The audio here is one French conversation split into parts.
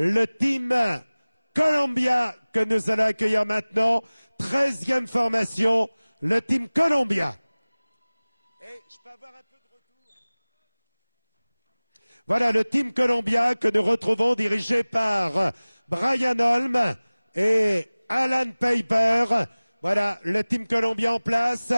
le team Columbia que nous allons accueillir maintenant. 13e formation, le team Columbia. Et je peux avoir un peu de retour. Voilà le team Columbia que nous retrouvons dirigé par Brian Holm et Alan Piper. Voilà le team Columbia en place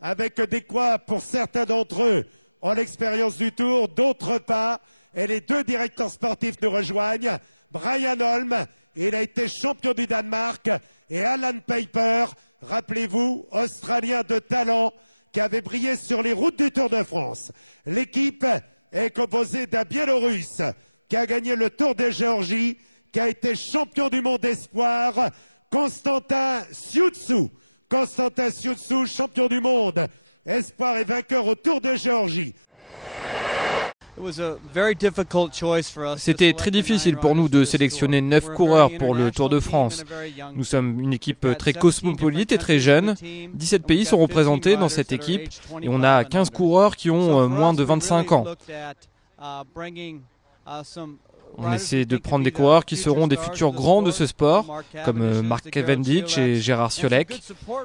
avec des quoi pour certains d'entre eux ont l'expérience du tour, d'autres pas. Et les deux directeurs sportifs nous rejoignent. Brian Holm, il a été champion du Danemark, et Alan Piper, rappelez-vous, Australien de talent qui avait brillé sur les routes du Tour de France. L'équipe est composée d'un Biélorusse qui a gagné le Tour de Géorgie, qui a été champion du monde espoir, Constantin Sioutsou. Constantin Sioutsou, champion du monde espoir et vainqueur au Tour de Géorgie. C'était très difficile pour nous de sélectionner 9 coureurs pour le Tour de France. Nous sommes une équipe très cosmopolite et très jeune. 17 pays sont représentés dans cette équipe et on a 15 coureurs qui ont moins de 25 ans. On essaie de prendre des coureurs qui seront des futurs grands de ce sport, comme Mark Cavendish et Gerard Ciolek,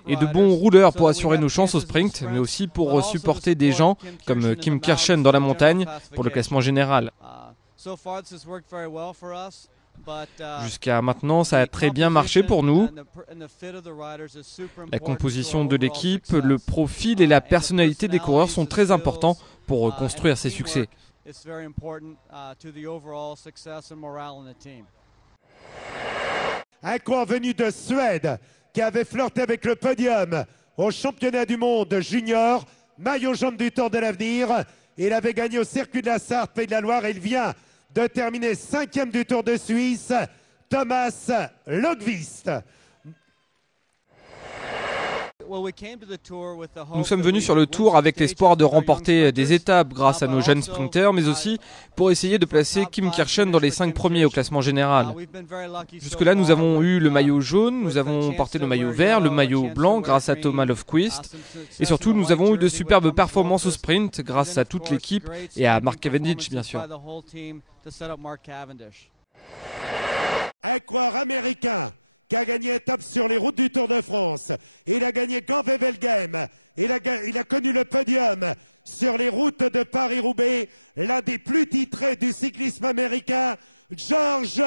et de bons rouleurs pour assurer nos chances au sprint, mais aussi pour supporter des gens comme Kim Kirchen dans la montagne pour le classement général. Jusqu'à maintenant, ça a très bien marché pour nous. La composition de l'équipe, le profil et la personnalité des coureurs sont très importants pour construire ces succès. It's very important to the overall success and morale in the team. Un coureur venu de Suède qui avait flirté avec le podium au championnat du monde junior, maillot jaune du Tour de l'Avenir. Il avait gagné au circuit de la Sarthe, Pays de la Loire, et il vient de terminer 5e du Tour de Suisse, Thomas Löfqvist. Nous sommes venus sur le Tour avec l'espoir de remporter des étapes grâce à nos jeunes sprinteurs, mais aussi pour essayer de placer Kim Kirchen dans les 5 premiers au classement général. Jusque-là, nous avons eu le maillot jaune, nous avons porté le maillot vert, le maillot blanc grâce à Thomas Löfqvist, et surtout nous avons eu de superbes performances au sprint grâce à toute l'équipe et à Mark Cavendish, bien sûr. Un coureur américain qui a gagné étape sur les routes du Tour de France. Il a gagné Gand-Wevelgem. Il a connu le podium sur les routes de Paris-Roubaix. L'un des plus titrés du cyclisme américain, George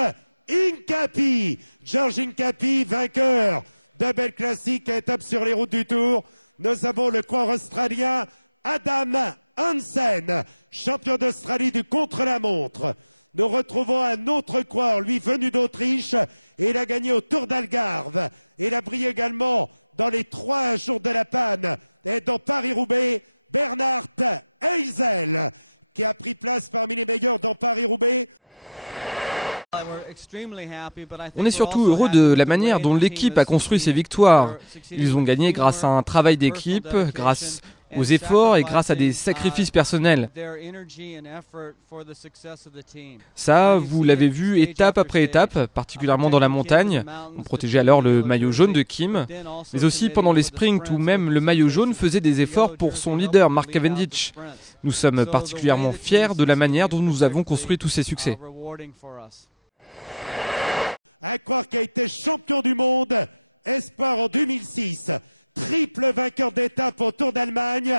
Hincapie. George Hincapie, vainqueur de belles classiques à étape sur les routes du Tour. Nous avons le coureur australien Adam Hansen, champion d'Australie du contre-la-montre. Nous retrouvons un autre coureur, lui venu d'Autriche, et il a gagné au Tour d'Algarve. Il a brillé également dans les 3 jours de la panne et dans Paris-Roubaix, Bernard Heisel, qui a pris place parmi les meilleurs dans Paris-Roubaix. On est surtout heureux de la manière dont l'équipe a construit ses victoires. Ils ont gagné grâce à un travail d'équipe, grâce aux efforts et grâce à des sacrifices personnels. Ça, vous l'avez vu étape après étape, particulièrement dans la montagne. On protégeait alors le maillot jaune de Kim, mais aussi pendant les sprints où même le maillot jaune faisait des efforts pour son leader, Mark Cavendish. Nous sommes particulièrement fiers de la manière dont nous avons construit tous ces succès. Un coureur qui a été champion du monde, espoir en 2006. Triple vainqueur d'étape au Tour d'Allemagne,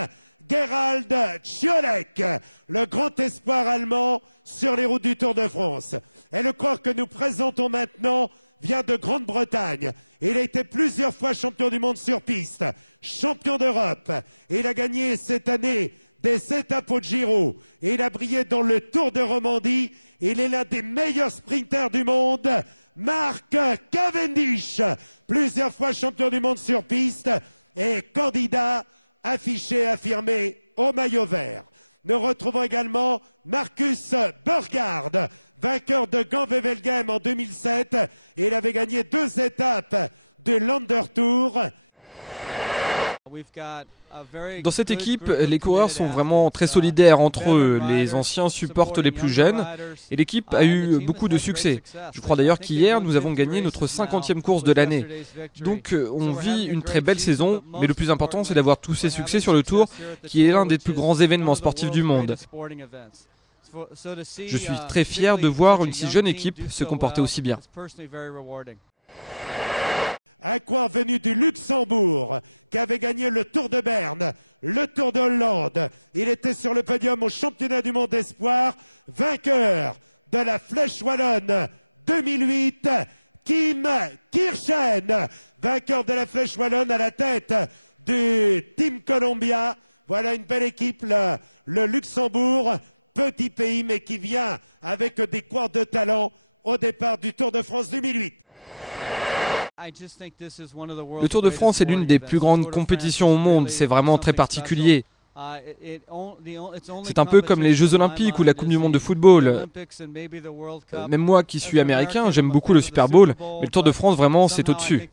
Gerald Ciolek, le grand espoir allemand sur les routes du Tour de France. Et le coureur que nous présentons maintenant vient de Grande-Bretagne. Il a été plusieurs fois champion du monde sur piste, champion d'Europe. Il a gagné cette année des étapes au Giro. Et il a brillé dans le Tour de Romandie. Il est l'un des meilleurs sprinters du monde, Mark Cavendish, plusieurs fois champion du monde sur piste et candidat affiché, affirmé au maillot vert. Nous retrouvons également Marcus Burgard, vainqueur de Gand-Wevelgem en 2007. Et il avait gagné 2 étapes de l'Under Tour. Dans cette équipe, les coureurs sont vraiment très solidaires entre eux. Les anciens supportent les plus jeunes et l'équipe a eu beaucoup de succès. Je crois d'ailleurs qu'hier, nous avons gagné notre 50e course de l'année. Donc on vit une très belle saison, mais le plus important c'est d'avoir tous ces succès sur le Tour, qui est l'un des plus grands événements sportifs du monde. Je suis très fier de voir une si jeune équipe se comporter aussi bien. Un coureur venu du Luxembourg qui avait gagné le Tour de Berne, le Tour de Hollande. Il était sur le podium au championnat du monde espoir, vainqueur de la Flèche Wallonne 2008, Kim Kirchen, vainqueur de la Flèche Wallonne à la tête du Team Columbia. Voilà une belle équipe, le Luxembourg, petit pays mais qui vient avec des coureurs de talent au départ du Tour de France 2008. Le Tour de France est l'une des plus grandes compétitions au monde, c'est vraiment très particulier. C'est un peu comme les Jeux Olympiques ou la Coupe du Monde de football. Même moi qui suis américain, j'aime beaucoup le Super Bowl, mais le Tour de France vraiment c'est au-dessus.